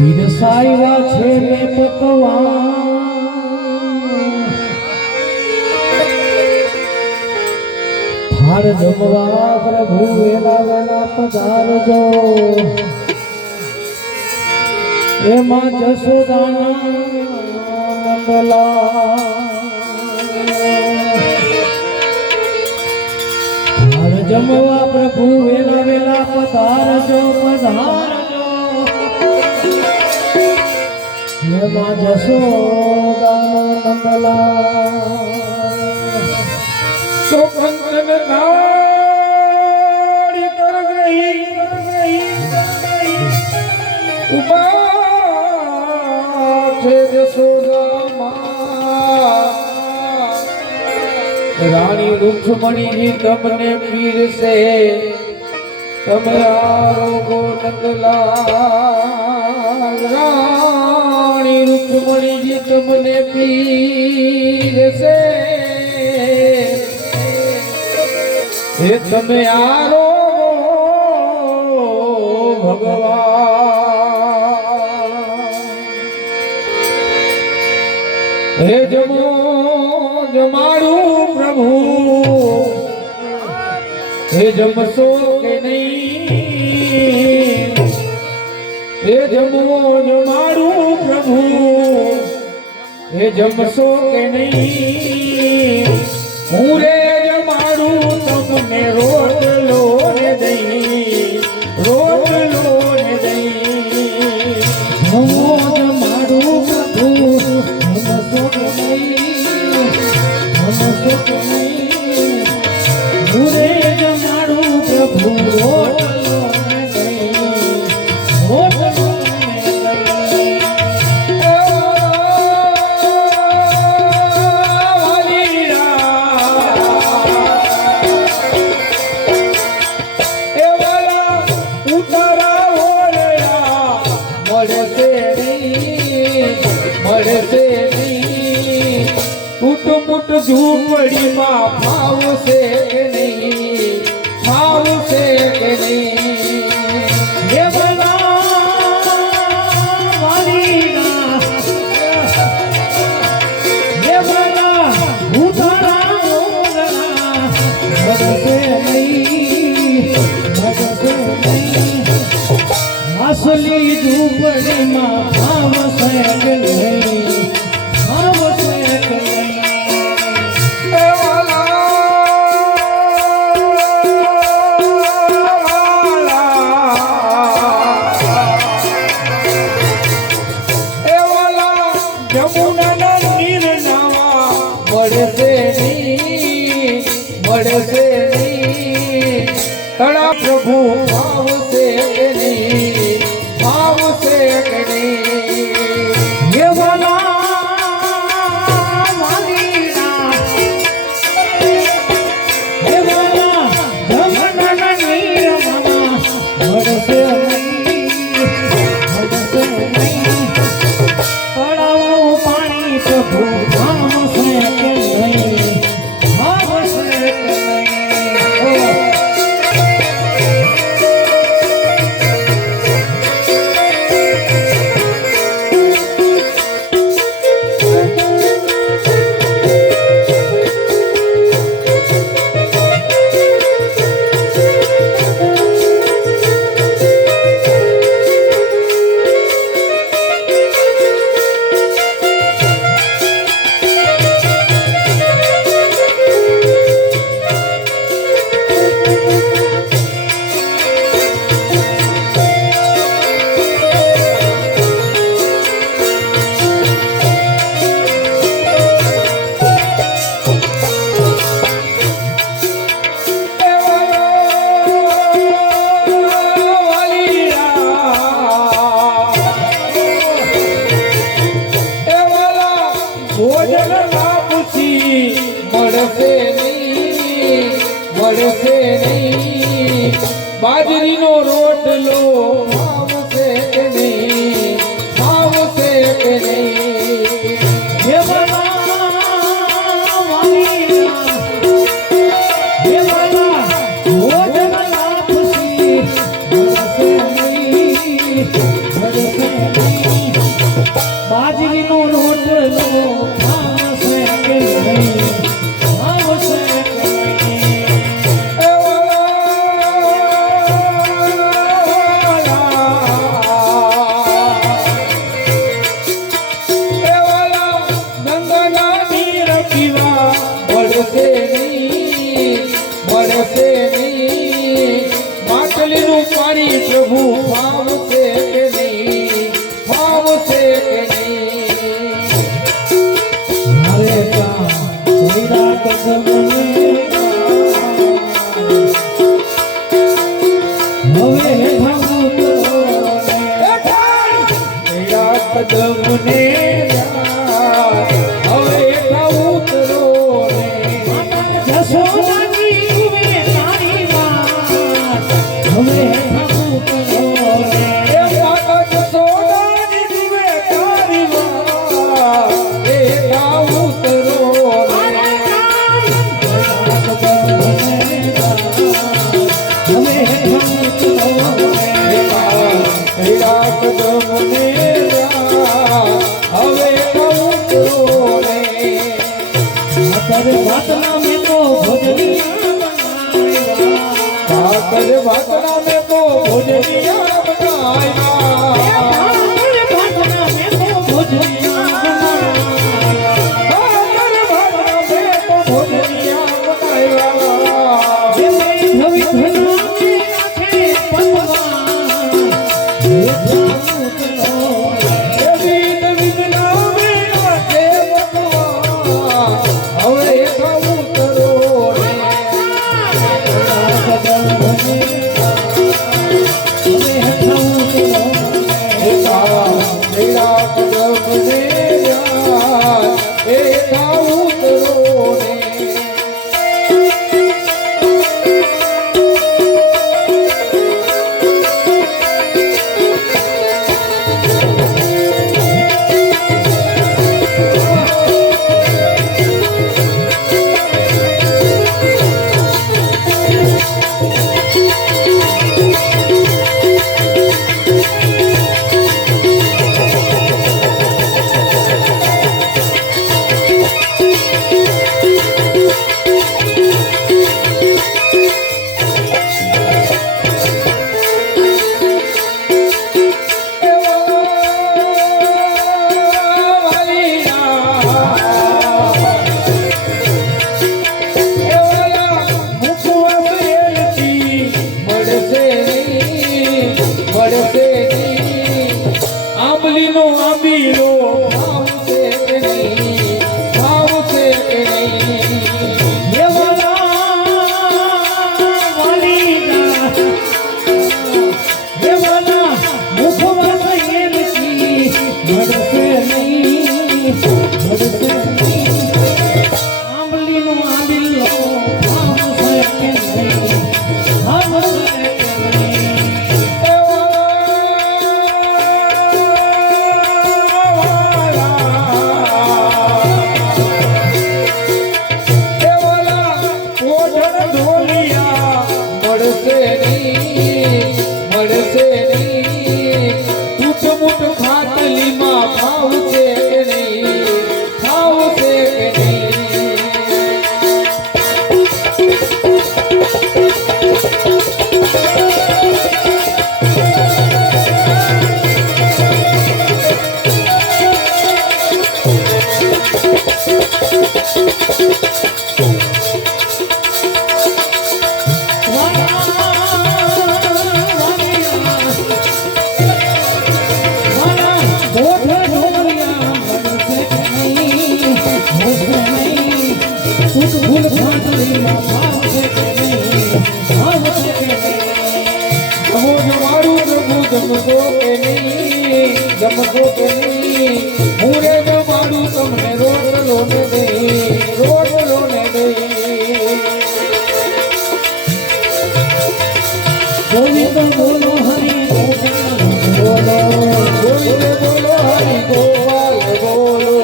પીરસાયા છે મેં પકવાન થાળ જમવા પ્રભુ વેલા વેલા પધારજો એમાં જસોદાના નંદલા થાળ જમવા પ્રભુ વેલા વેલા પધારજો એમાં જશોદાના નંદલા તો કંચન નાડી કર ગઈ ઉભા છે જશોદામાં રાણી રૂક્ષ્મણી તમને પીરસે તમે આરોગો નંદલાલ રાણી રૂક્ષ્મણીજી તમને પીરસે હે તમે આરોગો ભગવાન હે જમો જમાડું પ્રભુ હે જમશો કે નહીં હે જમો જમાડું પ્રભુ હે જમશો કે નહીં હું રે જમાડું તમને રોટલો ને દહીં રોટલો ને દહીં હું જમાડું પ્રભુ જમશો કે નહીં જમશો કે નહીં હું રે જમાડું પ્રભુ રોટલો ને દહીં રોટલો ને દહીં કુટુંબ ઝૂંપડીમાં ફાવશે કે નહીં ફાવશે કે નહીં હે ભલા વાલીના હે ભલા ઉતારા મોગના ભગસે નહીં અસલી ઝૂંપડીમાં ફાવશે કે નહીં ફાવશે કે નહીં મળશે નહીં તળા પ્રભુ આવશે કે નહીં આવશે કે નહીં હે ભલા વાલીના હે ભલા જમના નીરમના મળશે નહીં તળાવનું પાણી પ્રભુ આવશે કે નહીં આવશે કે નહીં મળશે નહીં બાજરીનો રોટલો આવશે કે નહીં આવશે કે નહીં હે ભલા વાલીના હે ભલા ભોજન આપસી મળશે નહીં કદમને હવે ઉતરો ને જશોદાની જુએ તારી વાત હવે ઉતરો રે એ માતા જશોદાની જુએ તારી વાત એ ઉતરો હવે કદમને હવે ઉતરો રે અત્યારે વાતના મેં તો ભાતના મેં તો ભોજનિયા બનાવ્યા વાતના મેં તો ભોજનિયા ભોજનિયા બનાવ્યા નવી ધના છે આંબલીનો આંબીલો ભાવશે કે નહીં ભાવશે કે નહીં આંબલીનું આંબીલો ભાવશે કે નહીં ભાવશે કે નહીં મળશે નહીં તૂટ મૂટ ખાટલીમાં ભાવશે કે નહીં ભાવશે કે નહીં ફૂલ ફાટલીમાં ભાવશે કે નહીં ભાવશે કે નહીં જમો જમાડું પ્રભુ જમશો કે નહીં જમશો કે નહીં હું રે જમાડું તમને રોટલો ને દઈ રોટલો ને દઈ ગોવિંદ બોલો હરી બોલો ગોવિંદ બોલો હરિ ગોપાલ બોલો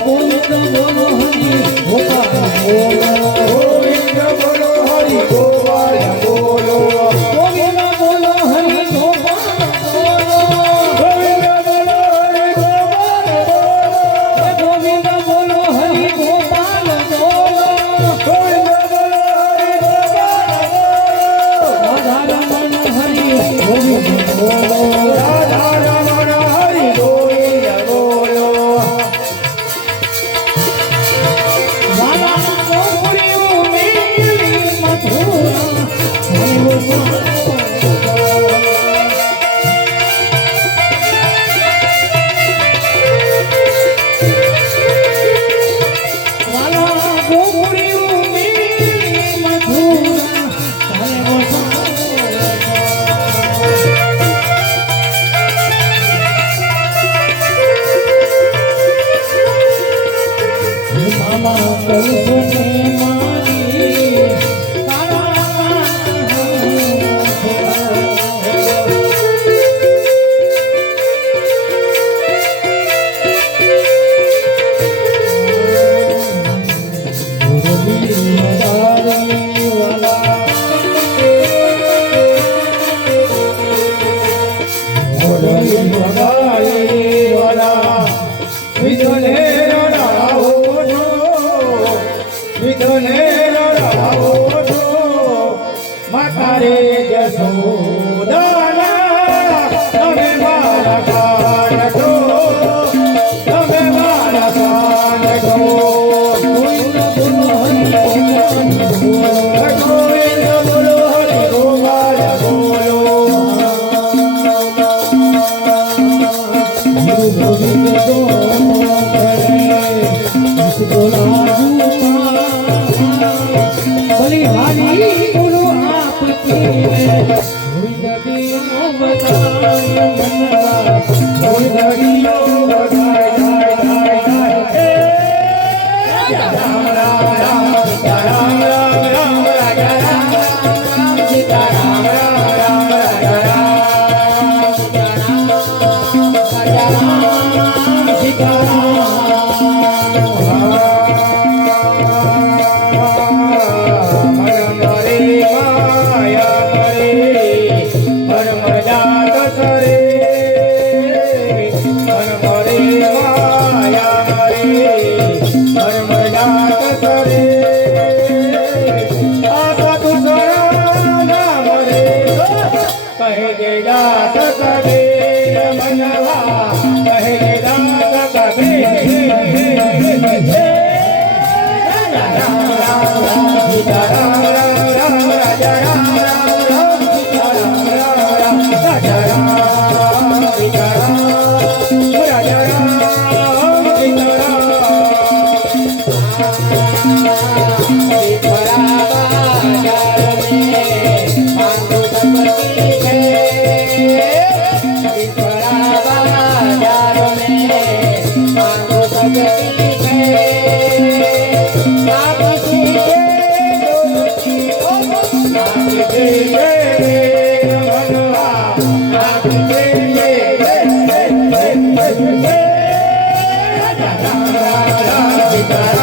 ગોવિંદ બોલો હરી ગોપાલ બોલો ગોવિંદ બોલો હરિ ગોપાલ બોલો ગોવિંદ બોલો હરી ગોપાલ બોલો ગોવિંદ બોલો હરિ ગોપાલ બોલો ગોવિંદ બોલો હરી ગોપાલ ગોવિંદ જો બલિહારી બોલો આપકી ધૂળધડીઓ બધાય મનવા ધૂળધડીઓ બધાય જાય જાય જાય રામ રામ રામ સીતા રામ રામ રામ રાજા રામ રામ સીતા રામ રામ રામ રાજા રામ સીતા રામ રાજા રામ સીતા સીતા